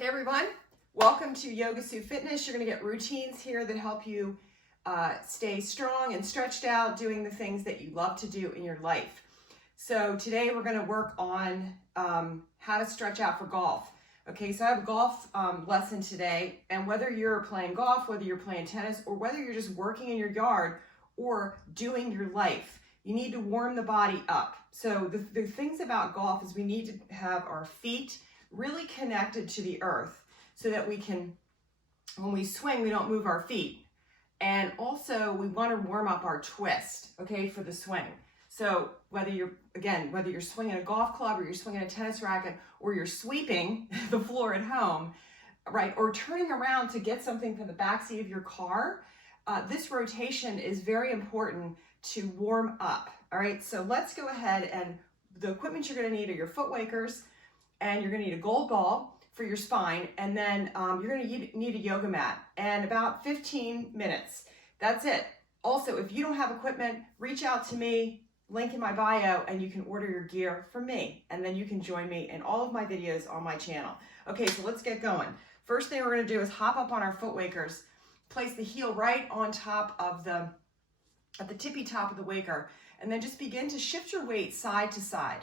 Hey everyone, welcome to Yogasu Fitness. You're going to get routines here that help you stay strong and stretched out, doing the things that you love to do in your life. So today we're going to work on how to stretch out for golf. Okay, so I have a golf lesson today, and whether you're playing golf, whether you're playing tennis, or whether you're just working in your yard or doing your life, you need to warm the body up. So the things about golf is we need to have our feet really connected to the earth so that we can, when we swing, we don't move our feet. And also we want to warm up our twist, okay, for the swing. So whether you're swinging a golf club or you're swinging a tennis racket or you're sweeping the floor at home, right, or turning around to get something from the backseat of your car, this rotation is very important to warm up. All right, so let's go ahead, and the equipment you're going to need are your foot wakers, and you're going to need a gold ball for your spine, and then you're going to need a yoga mat, and about 15 minutes. That's it. Also, if you don't have equipment, reach out to me, link in my bio, and you can order your gear from me, and then you can join me in all of my videos on my channel. Okay, so let's get going. First thing we're going to do is hop up on our foot wakers, place the heel right on top of at the tippy top of the waker, and then just begin to shift your weight side to side.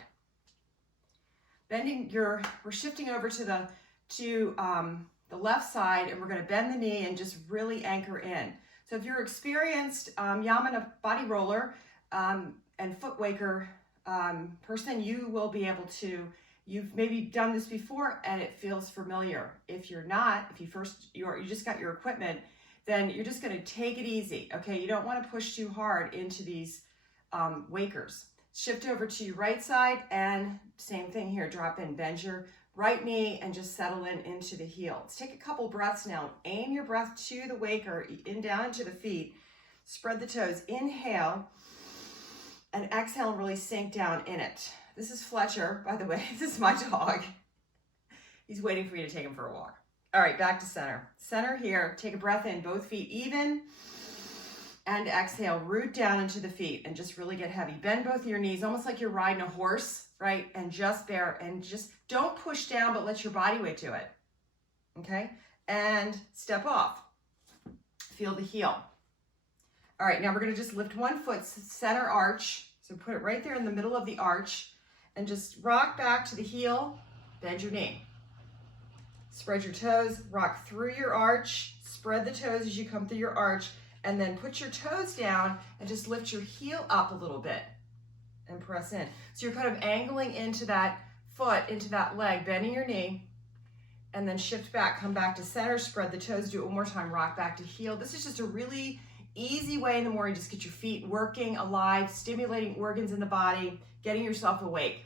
We're shifting over to the left side, and we're going to bend the knee and just really anchor in. So if you're experienced Yamuna body roller and foot waker person, you will be able to, you've maybe done this before and it feels familiar. If you're not, if you just got your equipment, then you're just going to take it easy. Okay, you don't want to push too hard into these wakers. Shift over to your right side, and same thing here, drop in, bend your right knee and just settle into the heel. Let's take a couple breaths now. Aim your breath to the waker, down into the feet. Spread the toes, inhale, and exhale and really sink down in it. This is Fletcher, by the way. This is my dog. He's waiting for you to take him for a walk. All right, back to center. Center here, take a breath in, both feet even. And exhale, root down into the feet and just really get heavy. Bend both of your knees, almost like you're riding a horse, right? And just don't push down, but let your body weight do it, okay? And step off. Feel the heel. All right, now we're gonna just lift one foot, center arch. So put it right there in the middle of the arch and just rock back to the heel, bend your knee. Spread your toes, rock through your arch, spread the toes as you come through your arch, and then put your toes down and just lift your heel up a little bit and press in. So you're kind of angling into that foot, into that leg, bending your knee, and then shift back, come back to center, spread the toes, do it one more time, rock back to heel. This is just a really easy way in the morning, just get your feet working, alive, stimulating organs in the body, getting yourself awake.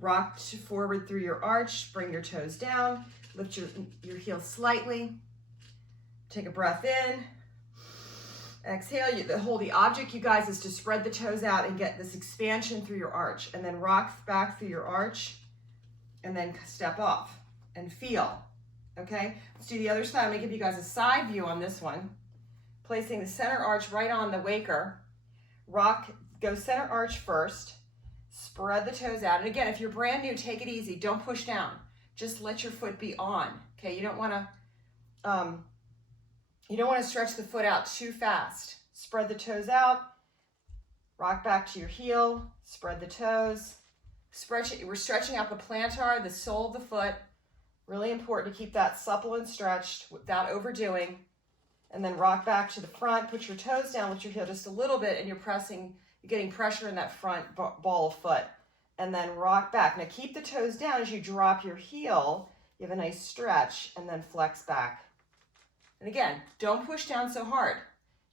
Rock forward through your arch, bring your toes down, lift your heel slightly, take a breath in, exhale. The object, you guys, is to spread the toes out and get this expansion through your arch, and then rock back through your arch and then step off and feel. Okay, let's do the other side. I'm gonna give you guys a side view on this one. Placing the center arch right on the waker. Go center arch first, spread the toes out. And again, if you're brand new, take it easy. Don't push down. Just let your foot be on. Okay, you don't wanna stretch the foot out too fast. Spread the toes out, rock back to your heel, spread the toes. We're stretching out the plantar, the sole of the foot. Really important to keep that supple and stretched without overdoing. And then rock back to the front, put your toes down, lift your heel just a little bit, and you're getting pressure in that front ball of foot. And then rock back. Now keep the toes down as you drop your heel. You have a nice stretch, and then flex back. And again, don't push down so hard.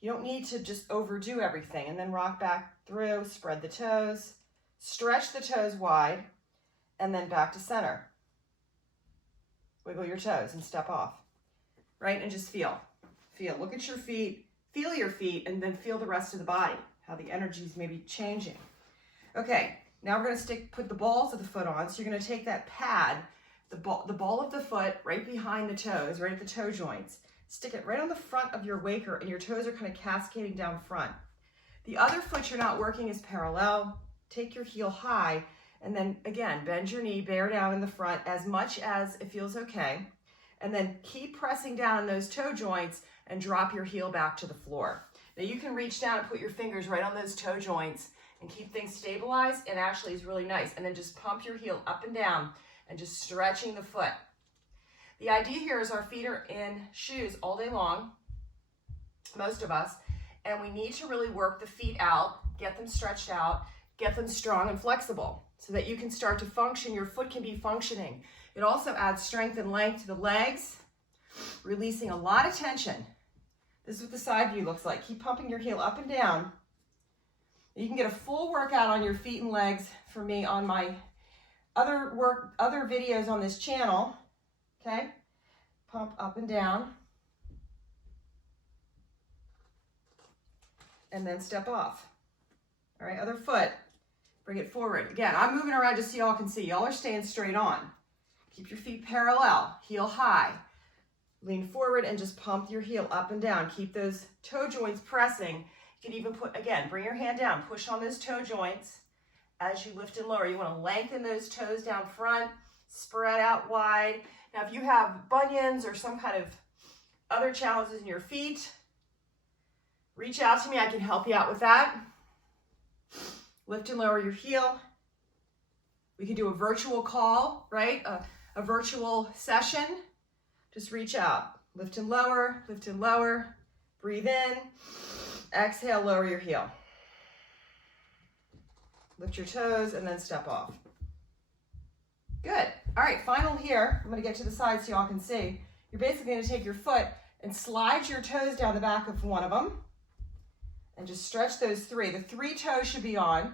You don't need to just overdo everything. And then rock back through, spread the toes, stretch the toes wide, and then back to center. Wiggle your toes and step off, right? And just feel. Look at your feet, feel your feet, and then feel the rest of the body, how the energy is maybe changing. Okay, now we're gonna put the balls of the foot on. So you're gonna take that pad, the ball of the foot right behind the toes, right at the toe joints. Stick it right on the front of your waker, and your toes are kind of cascading down front. The other foot you're not working is parallel. Take your heel high, and then again, bend your knee, bear down in the front as much as it feels okay. and then keep pressing down on those toe joints and drop your heel back to the floor. Now you can reach down and put your fingers right on those toe joints and keep things stabilized. It actually is really nice. And then just pump your heel up and down and just stretching the foot. The idea here is our feet are in shoes all day long, most of us, and we need to really work the feet out, get them stretched out, get them strong and flexible so that you can start to function. Your foot can be functioning. It also adds strength and length to the legs, releasing a lot of tension. This is what the side view looks like. Keep pumping your heel up and down. You can get a full workout on your feet and legs from me on my other videos on this channel. Okay? Pump up and down. And then step off. All right, other foot. Bring it forward. Again, I'm moving around just so y'all can see. Y'all are staying straight on. Keep your feet parallel, heel high. Lean forward and just pump your heel up and down. Keep those toe joints pressing. You can even put, again, bring your hand down. Push on those toe joints as you lift and lower. You want to lengthen those toes down front, spread out wide. Now, if you have bunions or some kind of other challenges in your feet, reach out to me. I can help you out with that. Lift and lower your heel. We can do a virtual call, right? A virtual session. Just reach out. Lift and lower, breathe in, exhale, lower your heel. Lift your toes and then step off. Good. All right, final here. I'm gonna get to the side so y'all can see. You're basically gonna take your foot and slide your toes down the back of one of them and just stretch those three. The three toes should be on.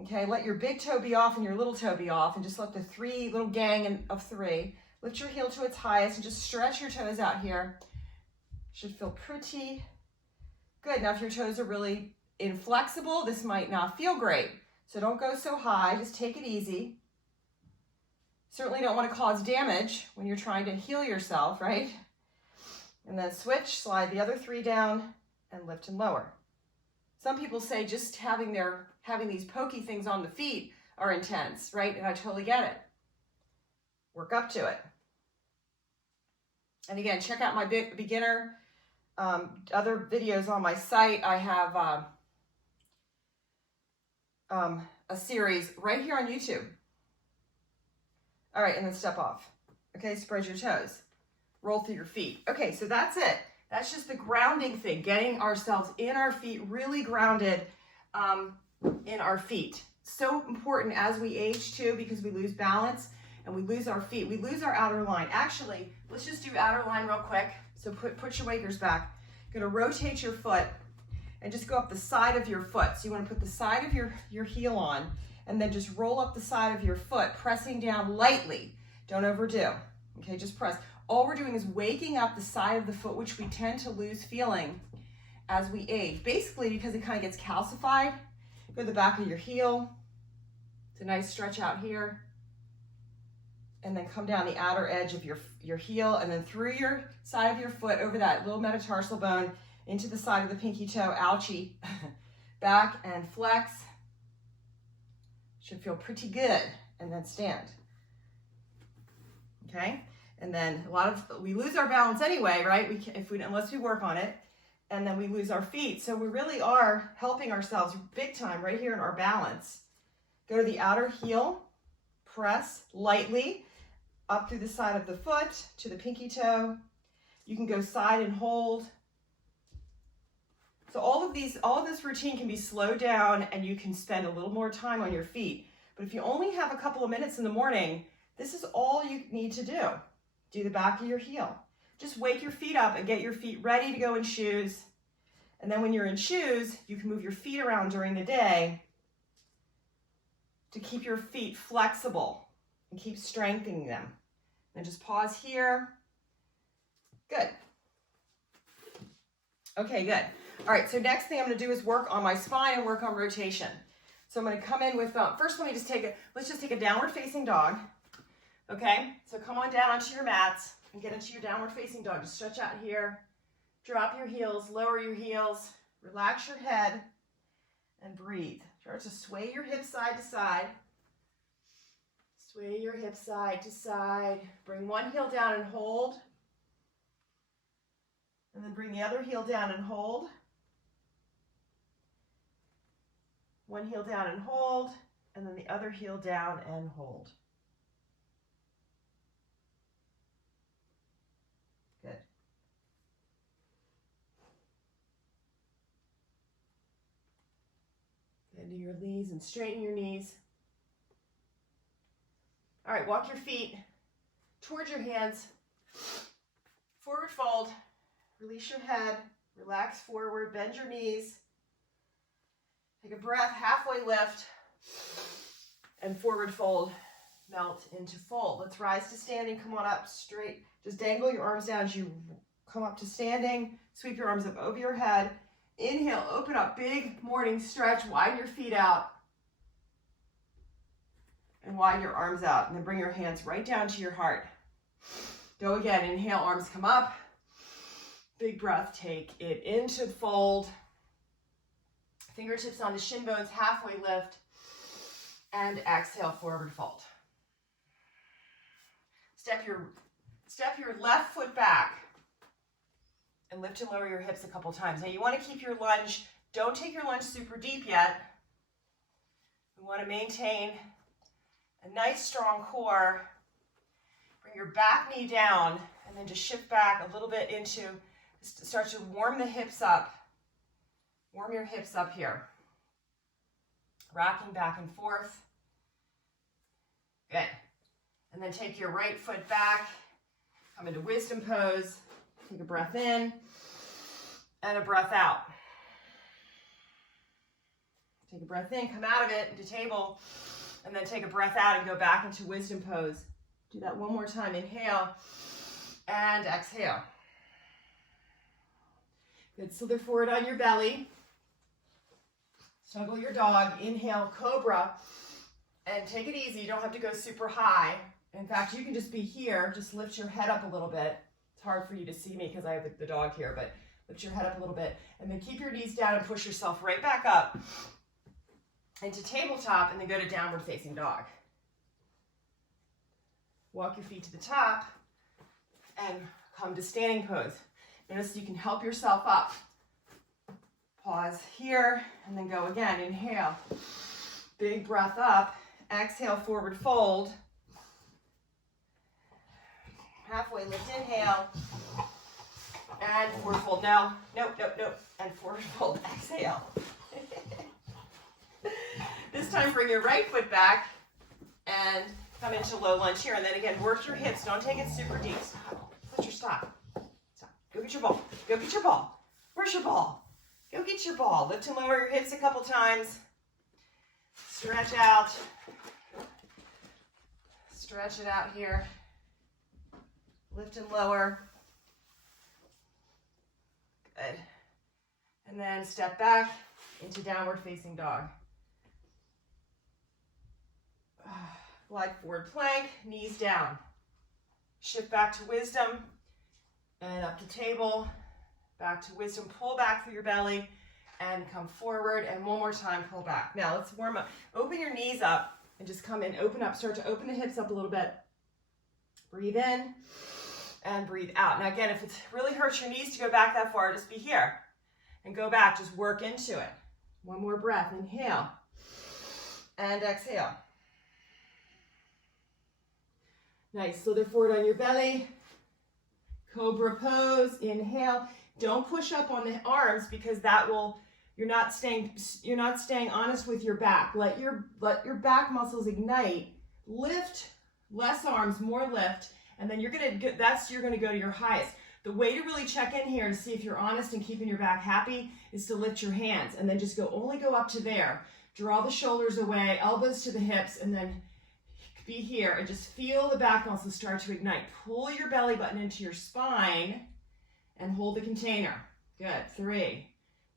Okay, let your big toe be off and your little toe be off, and just let the three little gang of three. Lift your heel to its highest and just stretch your toes out here. Should feel pretty good. Now, if your toes are really inflexible, this might not feel great. So don't go so high, just take it easy. Certainly don't want to cause damage when you're trying to heal yourself, right? And then switch, slide the other three down and lift and lower. Some people say just having these pokey things on the feet are intense, right? And I totally get it. Work up to it. And again, check out my beginner other videos on my site. I have a series right here on YouTube. All right, and then step off. Okay, spread your toes. Roll through your feet. Okay, so that's it. That's just the grounding thing, getting ourselves in our feet, really grounded in our feet. So important as we age too, because we lose balance and we lose our feet. We lose our outer line. Actually, let's just do outer line real quick. So put your wakers back. You're gonna rotate your foot and just go up the side of your foot. So you wanna put the side of your heel on and then just roll up the side of your foot, pressing down lightly. Don't overdo, okay, just press. All we're doing is waking up the side of the foot, which we tend to lose feeling as we age. Basically, because it kind of gets calcified. Go to the back of your heel. It's a nice stretch out here. And then come down the outer edge of your heel and then through your side of your foot over that little metatarsal bone into the side of the pinky toe, ouchie. Back and flex. Should feel pretty good. And then stand. Okay? And then we lose our balance anyway, right? Unless we work on it, and then we lose our feet. So we really are helping ourselves big time right here in our balance. Go to the outer heel, press lightly up through the side of the foot to the pinky toe. You can go side and hold. So all of this routine can be slowed down and you can spend a little more time on your feet. But if you only have a couple of minutes in the morning, this is all you need to do. Do the back of your heel. Just wake your feet up and get your feet ready to go in shoes. And then when you're in shoes, you can move your feet around during the day to keep your feet flexible and keep strengthening them. And just pause here. Good. Okay, good. All right, so next thing I'm gonna do is work on my spine and work on rotation. So I'm gonna come in with, first let's just take a downward facing dog. Okay, so come on down onto your mats and get into your downward facing dog. Just stretch out here, drop your heels, lower your heels, relax your head, and breathe. Start to sway your hips side to side. Sway your hips side to side. Bring one heel down and hold. And then bring the other heel down and hold. One heel down and hold. And then the other heel down and hold. Good. Bend to your knees and straighten your knees. All right, walk your feet towards your hands. Forward fold. Release your head. Relax forward. Bend your knees. Take a breath. Halfway lift. And forward fold. Melt into fold. Let's rise to standing. Come on up straight. Just dangle your arms down as you come up to standing. Sweep your arms up over your head. Inhale, open up, big morning stretch. Widen your feet out. And widen your arms out. And then bring your hands right down to your heart. Go again. Inhale, arms come up. Big breath. Take it into fold. Fingertips on the shin bones. Halfway lift. And exhale, forward fold. Step your left foot back. And lift and lower your hips a couple times. Now you want to keep your lunge. Don't take your lunge super deep yet. We want to maintain a nice strong core. Bring your back knee down and then just shift back a little bit into, start to warm the hips up. Warm your hips up here. Rocking back and forth. Good. And then take your right foot back. Come into wisdom pose. Take a breath in and a breath out. Take a breath in, come out of it into table. And then take a breath out and go back into wisdom pose. Do that one more time. Inhale and exhale. Good. Slither forward on your belly. Snuggle your dog. Inhale, cobra. And take it easy. You don't have to go super high. In fact, you can just be here. Just lift your head up a little bit. It's hard for you to see me because I have the dog here, but lift your head up a little bit. And then keep your knees down and push yourself right back up into tabletop, and then go to downward facing dog. Walk your feet to the top and come to standing pose. Notice you can help yourself up. Pause here and then go again. Inhale, big breath up. Exhale, forward fold. Halfway lift, inhale. And forward fold. Now, nope. And forward fold, exhale. This time bring your right foot back and come into low lunge here. And then again, work your hips. Don't take it super deep. Stop. Go get your ball. Go get your ball. Where's your ball? Go get your ball. Lift and lower your hips a couple times. Stretch out. Stretch it out here. Lift and lower. Good. And then step back into downward facing dog. Glide forward plank, knees down. Shift back to wisdom and up to table. Back to wisdom, pull back through your belly and come forward. And one more time, pull back. Now let's warm up. Open your knees up and just come in, open up, start to open the hips up a little bit. Breathe in and breathe out. Now again, if it really hurts your knees to go back that far, just be here and go back, just work into it. One more breath, inhale and exhale. Nice, slither forward on your belly. Cobra pose, inhale. Don't push up on the arms because that will, you're not staying honest with your back. Let your back muscles ignite. Lift, less arms, more lift, and then you're gonna go to your highest. The way to really check in here to see if you're honest and keeping your back happy is to lift your hands and then just only go up to there. Draw the shoulders away, elbows to the hips, and then be here and just feel the back muscles start to ignite. Pull your belly button into your spine and hold the container. Good. 3,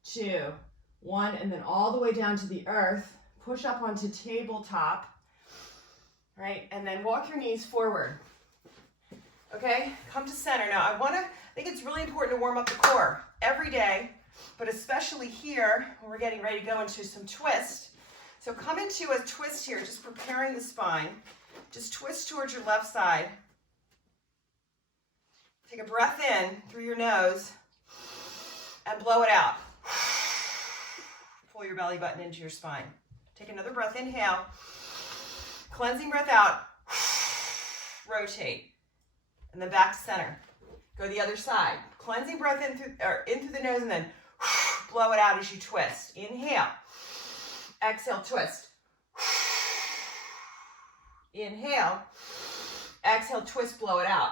2, 1, and then all the way down to the earth. Push up onto tabletop, right? And then walk your knees forward. Okay, come to center. Now I think it's really important to warm up the core every day, but especially here when we're getting ready to go into some twist. So come into a twist here, just preparing the spine. just twist towards your left side. Take a breath in through your nose and blow it out. Pull your belly button into your spine. Take another breath, inhale. Cleansing breath out. Rotate. And then back to center. Go the other side. Cleansing breath in through the nose and then blow it out as you twist. Inhale. Exhale, twist. Inhale. Exhale, twist, blow it out.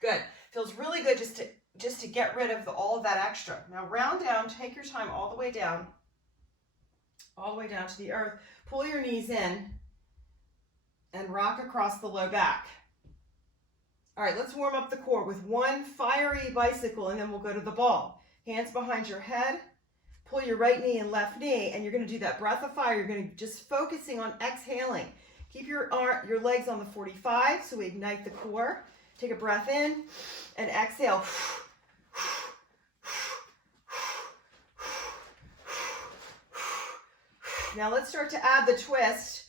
Good. Feels really good just to get rid of all of that extra. Now round down, take your time all the way down to the earth. Pull your knees in and rock across the low back. All right, let's warm up the core with one fiery bicycle, and then we'll go to the ball. Hands behind your head. Pull your right knee and left knee, and you're going to do that breath of fire. You're going to just focusing on exhaling. Keep your legs on the 45, so we ignite the core. Take a breath in and exhale. Now let's start to add the twist.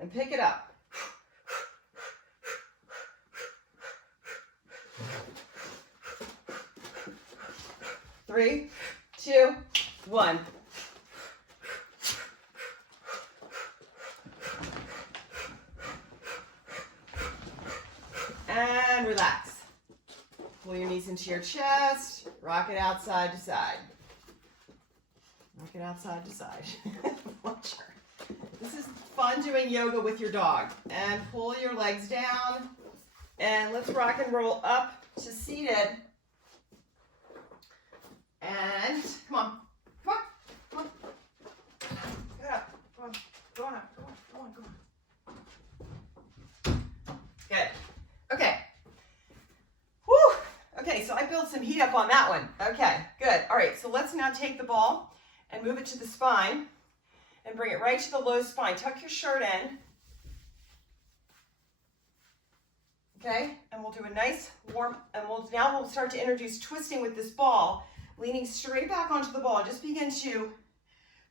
And pick it up. Three, two, one. And relax. Pull your knees into your chest. Rock it out side to side. Rock it out side to side. This is fun doing yoga with your dog. And pull your legs down. And let's rock and roll up to seated. And come on. Come on. Come on. Get up. Come on. Go on up. Go on. Go on. Go on. Good. Okay. Whew. Okay, so I built some heat up on that one. Okay, good. All right, so let's now take the ball and move it to the spine and bring it right to the low spine. Tuck your shirt in. Okay, and we'll do a nice warm, and now we'll start to introduce twisting with this ball, leaning straight back onto the ball. Just begin to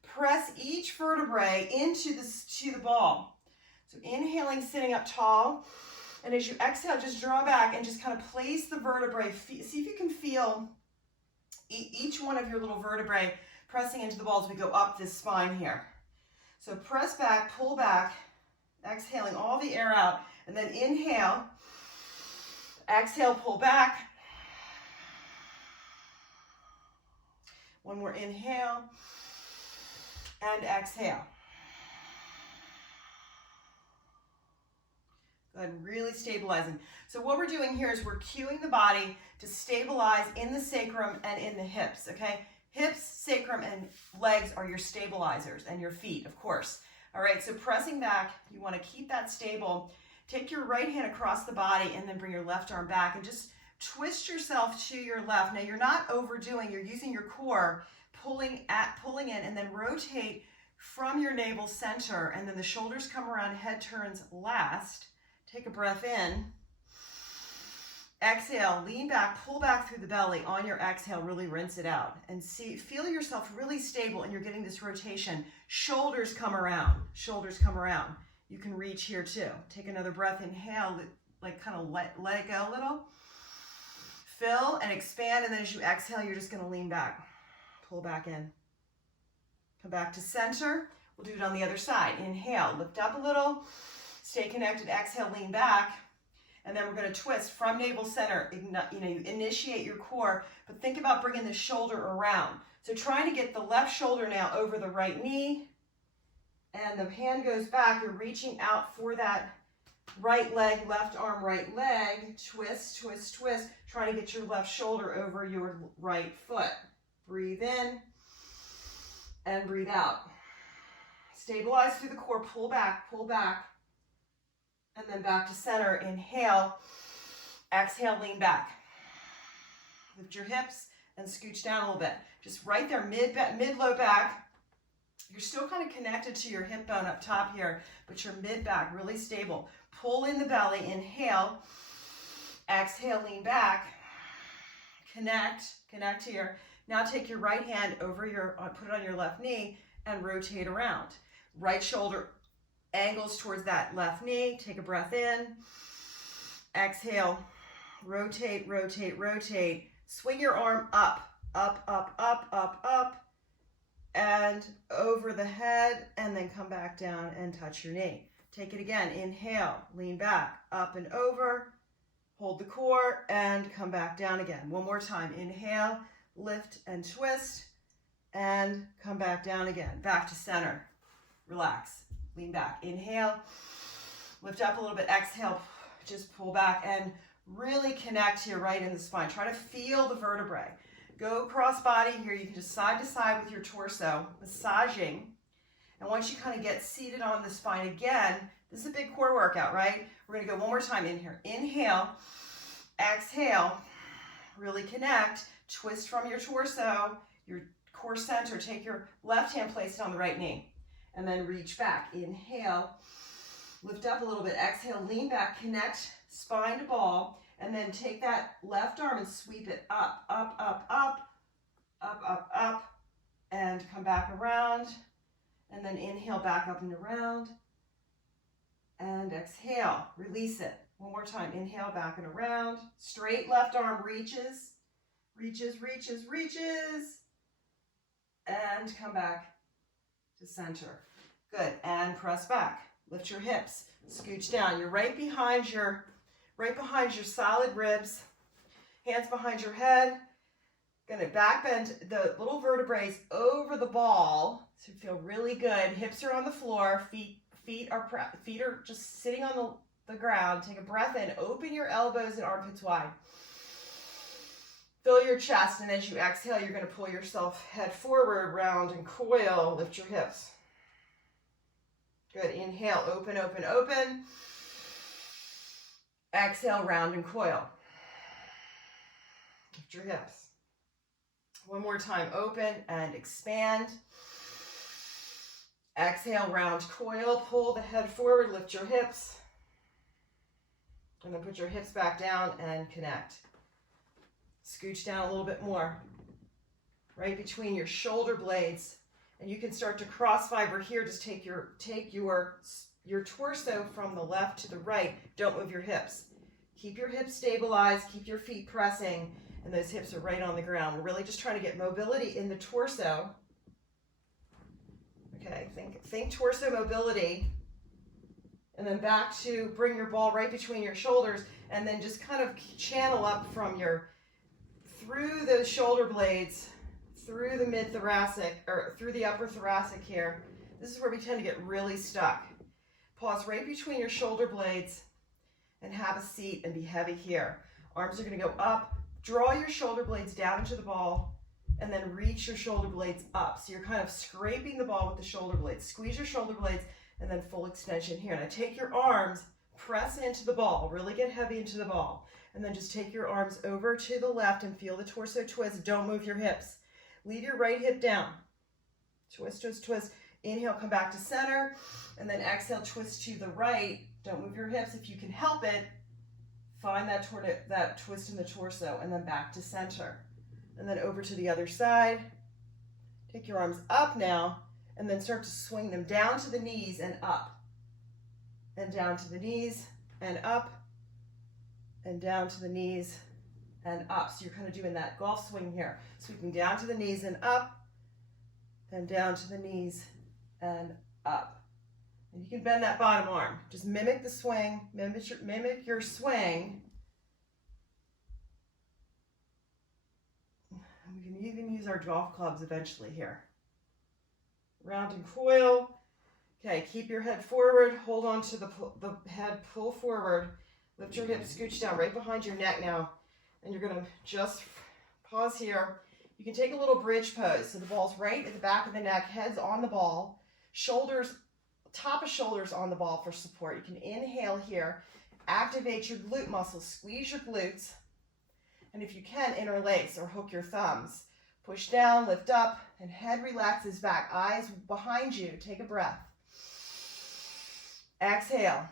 press each vertebrae into the ball. So inhaling, sitting up tall. And as you exhale, just draw back and just kind of place the vertebrae. See if you can feel each one of your little vertebrae pressing into the ball as we go up this spine here. So press back, pull back, exhaling all the air out, and then inhale, exhale, pull back. One more inhale and exhale. Good, really stabilizing. So what we're doing here is we're cueing the body to stabilize in the sacrum and in the hips, okay? Hips, sacrum, and legs are your stabilizers, and your feet, of course. All right, so pressing back, you want to keep that stable. Take your right hand across the body and then bring your left arm back and just twist yourself to your left. Now you're not overdoing, you're using your core, pulling in, and then rotate from your navel center, and then the shoulders come around, head turns last. Take a breath in. Exhale, lean back, pull back through the belly. On your exhale, really rinse it out. And feel yourself really stable, and you're getting this rotation. Shoulders come around, shoulders come around. You can reach here too. Take another breath, inhale, like kind of let it go a little. Fill and expand, and then as you exhale, you're just gonna lean back. Pull back in. Come back to center. We'll do it on the other side. Inhale, lift up a little. Stay connected, exhale, lean back. And then we're going to twist from navel center. You initiate your core, but think about bringing the shoulder around. So trying to get the left shoulder now over the right knee. And the hand goes back. You're reaching out for that right leg, left arm, right leg. Twist, twist, twist. Trying to get your left shoulder over your right foot. Breathe in and breathe out. Stabilize through the core. Pull back, pull back. And then back to center. Inhale, exhale, lean back. Lift your hips and scooch down a little bit. Just right there, mid-low back. You're still kind of connected to your hip bone up top here, but your mid-back really stable. Pull in the belly, inhale, exhale, lean back. Connect here. Now take your right hand over put it on your left knee, and rotate around. Right shoulder angles towards that left knee. Take a breath in. Exhale. Rotate, rotate, rotate. Swing your arm up, up, up, up, up, up, and over the head, and then come back down and touch your knee. Take it again. Inhale, lean back, up and over. Hold the core and come back down again. One more time. Inhale, lift and twist, and come back down again. Back to center. Relax. Lean back. Inhale, lift up a little bit. Exhale, just pull back and really connect here right in the spine. Try to feel the vertebrae. Go cross body here. You can just side to side with your torso, massaging. And once you kind of get seated on the spine again, this is a big core workout, right? We're going to go one more time in here. Inhale, exhale, really connect. Twist from your torso, your core center. Take your left hand, place it on the right knee, and then reach back. Inhale, lift up a little bit. Exhale, lean back, connect spine to ball, and then take that left arm and sweep it up, up, up, up, up, up, up, and come back around, and then inhale back up and around, and exhale, release it. One more time. Inhale, back and around. Straight left arm reaches, reaches, reaches, reaches, and come back to center. Good. And press back. Lift your hips. Scooch down. You're right behind your solid ribs. Hands behind your head. Gonna back bend the little vertebrae over the ball to feel really good. Hips are on the floor. Feet are just sitting on the ground. Take a breath in. Open your elbows and armpits wide. Fill your chest, and as you exhale, you're going to pull yourself head forward, round and coil. Lift your hips. Good. Inhale, open, open, open. Exhale, round and coil. Lift your hips. One more time. Open and expand. Exhale, round, coil, pull the head forward, lift your hips, and then put your hips back down and connect. Scooch down a little bit more, right between your shoulder blades, and you can start to cross fiber here. Just take your torso from the left to the right. Don't move your hips. Keep your hips stabilized, keep your feet pressing, and those hips are right on the ground. We're really just trying to get mobility in the torso. Okay, think torso mobility, and then back to bring your ball right between your shoulders, and then just kind of channel up from through those shoulder blades, through the mid-thoracic, or through the upper thoracic here. This is where we tend to get really stuck. Pause right between your shoulder blades and have a seat and be heavy here. Arms are going to go up. Draw your shoulder blades down into the ball, and then reach your shoulder blades up. So you're kind of scraping the ball with the shoulder blades. Squeeze your shoulder blades, and then full extension here. Now take your arms, press into the ball, really get heavy into the ball. And then just take your arms over to the left and feel the torso twist. Don't move your hips. Leave your right hip down. Twist, twist, twist. Inhale, come back to center. And then exhale, twist to the right. Don't move your hips if you can help it. Find that twist in the torso, and then back to center. And then over to the other side. Take your arms up now, and then start to swing them down to the knees and up. And down to the knees and up. And down to the knees and up. So you're kind of doing that golf swing here. Sweeping down to the knees and up. And down to the knees and up. And you can bend that bottom arm. Just mimic the swing. Mimic your swing. We can even use our golf clubs eventually here. Round and coil. Okay, keep your head forward. Hold on to the head, pull forward. Lift your hips, scooch down right behind your neck now. And you're going to just pause here. You can take a little bridge pose. So the ball's right at the back of the neck, head's on the ball, shoulders, top of shoulders on the ball for support. You can inhale here, activate your glute muscles, squeeze your glutes. And if you can, interlace or hook your thumbs. Push down, lift up, and head relaxes back. Eyes behind you. Take a breath. Exhale.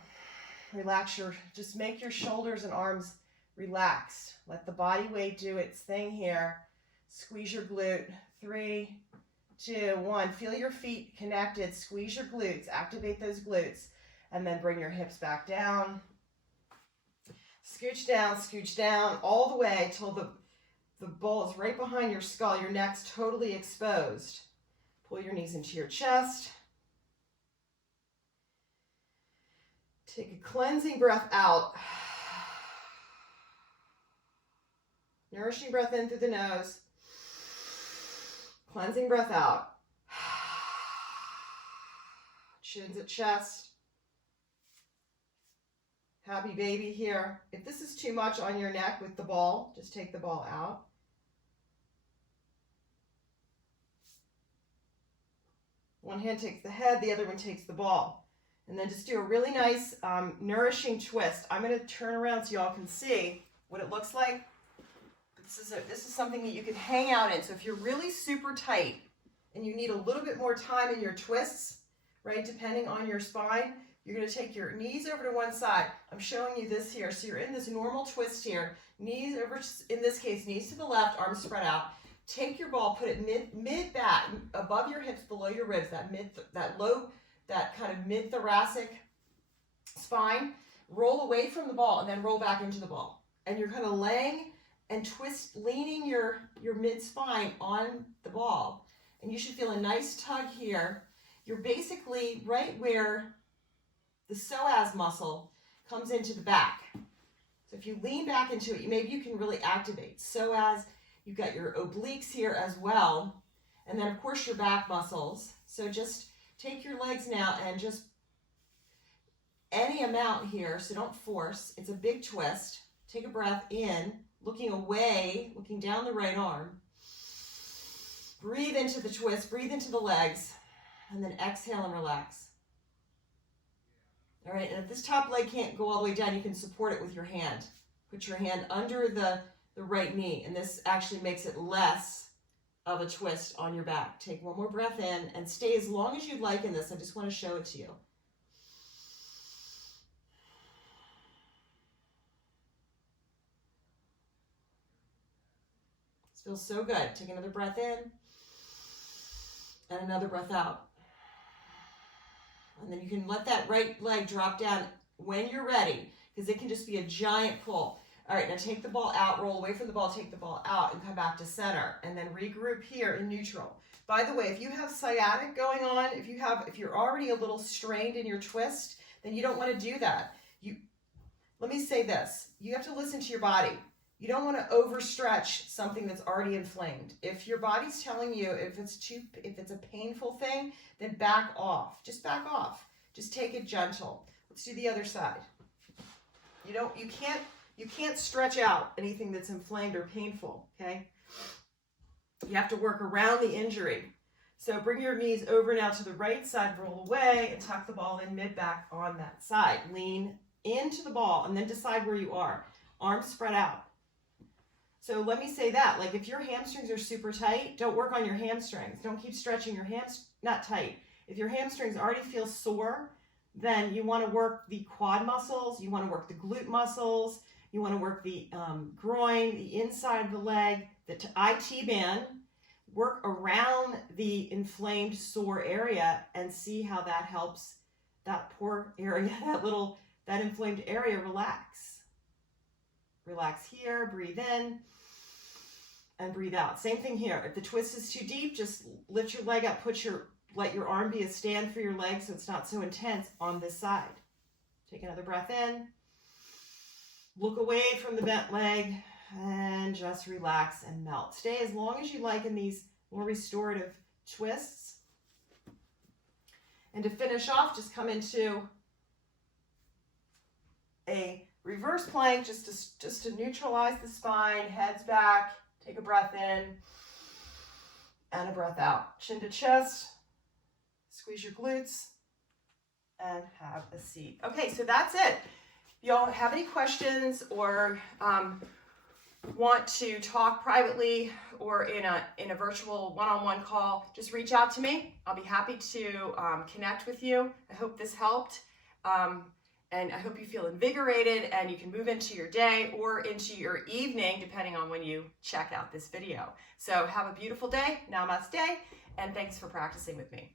Relax just make your shoulders and arms relaxed. Let the body weight do its thing here. Squeeze your glute. 3, 2, 1. Feel your feet connected. Squeeze your glutes. Activate those glutes. And then bring your hips back down. Scooch down all the way till the bowl is right behind your skull. Your neck's totally exposed. Pull your knees into your chest. Take a cleansing breath out. Nourishing breath in through the nose. Cleansing breath out. Chins at chest. Happy baby here. If this is too much on your neck with the ball, just take the ball out. One hand takes the head, the other one takes the ball. And then just do a really nice nourishing twist. I'm going to turn around so y'all can see what it looks like. This is something that you can hang out in. So if you're really super tight and you need a little bit more time in your twists, right, depending on your spine, you're going to take your knees over to one side. I'm showing you this here. So you're in this normal twist here. Knees over, in this case, knees to the left, arms spread out. Take your ball, put it mid back, above your hips, below your ribs, that kind of mid-thoracic spine. Roll away from the ball and then roll back into the ball. And you're kind of laying and leaning your mid-spine on the ball. And you should feel a nice tug here. You're basically right where the psoas muscle comes into the back. So if you lean back into it, maybe you can really activate psoas. You've got your obliques here as well. And then of course your back muscles. So just take your legs now and just any amount here. So don't force. It's a big twist. Take a breath in, looking away, looking down the right arm. Breathe into the twist, breathe into the legs, and then exhale and relax. All right, and if this top leg can't go all the way down, you can support it with your hand. Put your hand under the right knee, and this actually makes it less of a twist on your back. Take one more breath in and stay as long as you'd like in this. I just want to show it to you. This feels so good. Take another breath in and another breath out. And then you can let that right leg drop down when you're ready, because it can just be a giant pull. All right, now take the ball out, roll away from the ball, take the ball out, and come back to center, and then regroup here in neutral. By the way, if you have sciatic going on, if you're already a little strained in your twist, then you don't want to do that. Let me say this: you have to listen to your body. You don't want to overstretch something that's already inflamed. If your body's telling you if it's a painful thing, then back off. Just back off. Just take it gentle. Let's do the other side. You can't stretch out anything that's inflamed or painful, okay? You have to work around the injury. So bring your knees over now to the right side, roll away, and tuck the ball in mid-back on that side. Lean into the ball and then decide where you are. Arms spread out. So let me say that, like if your hamstrings are super tight, don't work on your hamstrings. Don't keep stretching your not tight. If your hamstrings already feel sore, then you want to work the quad muscles, you want to work the glute muscles, you want to work the groin, the inside of the leg, the IT band, work around the inflamed sore area and see how that helps that poor area, that inflamed area relax. Relax here, breathe in, and breathe out. Same thing here. If the twist is too deep, just lift your leg up, let your arm be a stand for your leg so it's not so intense on this side. Take another breath in. Look away from the bent leg and just relax and melt. Stay as long as you like in these more restorative twists. And to finish off, just come into a reverse plank just to neutralize the spine, heads back, take a breath in and a breath out. Chin to chest, squeeze your glutes, and have a seat. Okay, so that's it. If y'all have any questions or want to talk privately or in a virtual one-on-one call, just reach out to me. I'll be happy to connect with you. I hope this helped. And I hope you feel invigorated and you can move into your day or into your evening, depending on when you check out this video. So have a beautiful day. Namaste. and thanks for practicing with me.